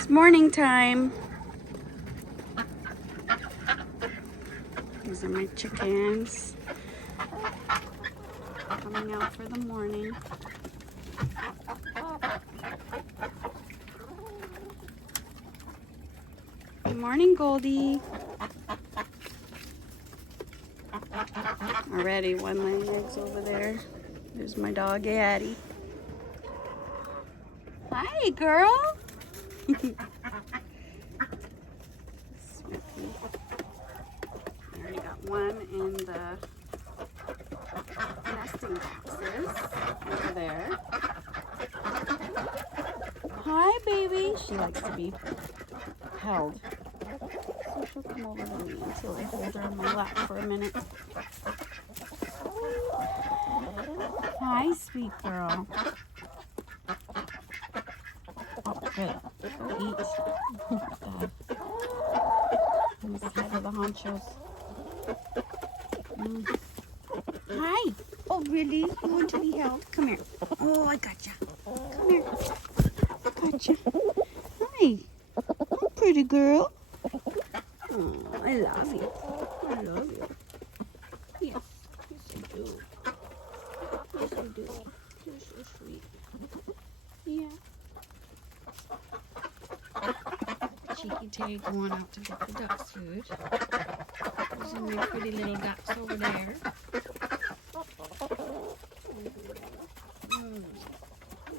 It's morning time. These are my chickens coming out for the morning. Good morning, Goldie. Already one laying eggs over there. There's my dog, Addie. Hi, girl. Smithy. I already got one in the nesting boxes over there. Hi, baby. She likes to be held. So she'll come over to me until I hold her in my lap for a minute. Hi, sweet girl. Oh, good. Go eat. Dad. Let me see for the honchos. Hi. Oh, really? You want to be held? Come here. Oh, I gotcha. Come here. Gotcha. Hi. Oh, pretty girl. Oh, I love you. I love you. Yes. Yes, I do. Yes, I do. You're so sweet. Yeah. Cheeky Tay going out to get the ducks food. Those are my pretty little ducks over there. I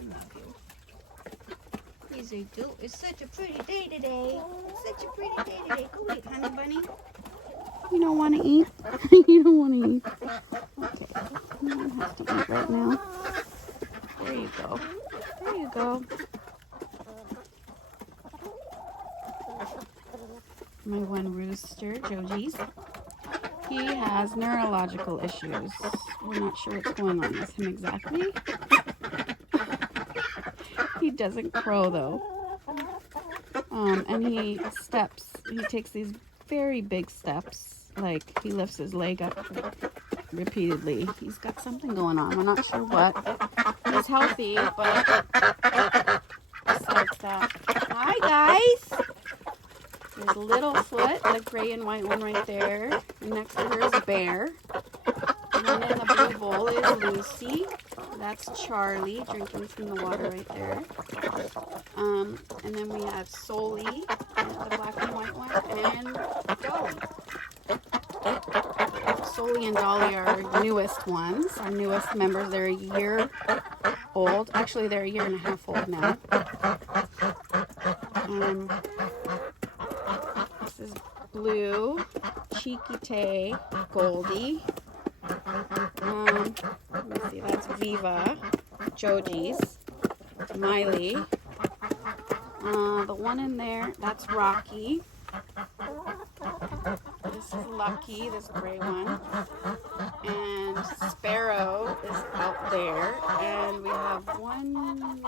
love you. Yes, I do. It's such a pretty day today. It's such a pretty day today. Go eat, honey bunny. You don't want to eat? You don't want to eat? Okay. You don't have to eat right now. There you go. There you go. My one rooster, Joji's. He has neurological issues. We're not sure what's going on with him exactly. He doesn't crow though. And he takes these very big steps. Like he lifts his leg up repeatedly. He's got something going on. We're not sure what. He's healthy, but besides that. Hi guys! There's Littlefoot, the gray and white one right there. And next to her is Bear. And then in the blue bowl is Lucy. That's Charlie drinking from the water right there. And then we have Soli, the black and white one, and Dolly. Soli and Dolly are our newest ones, our newest members. They're a year old. Actually, they're a year and a half old now. This is Blue, Cheeky Tay, Goldie. Let me see, that's Viva, Joji's, Miley. The one in there, that's Rocky. This is Lucky, this gray one. And Sparrow is out there. And we have one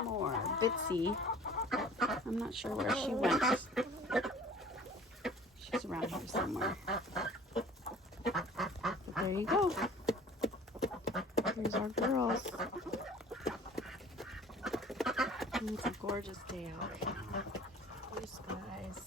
more, Bitsy. I'm not sure where she went. She's around here somewhere. But there you go. Here's our girls. And it's a gorgeous day out. Blue skies.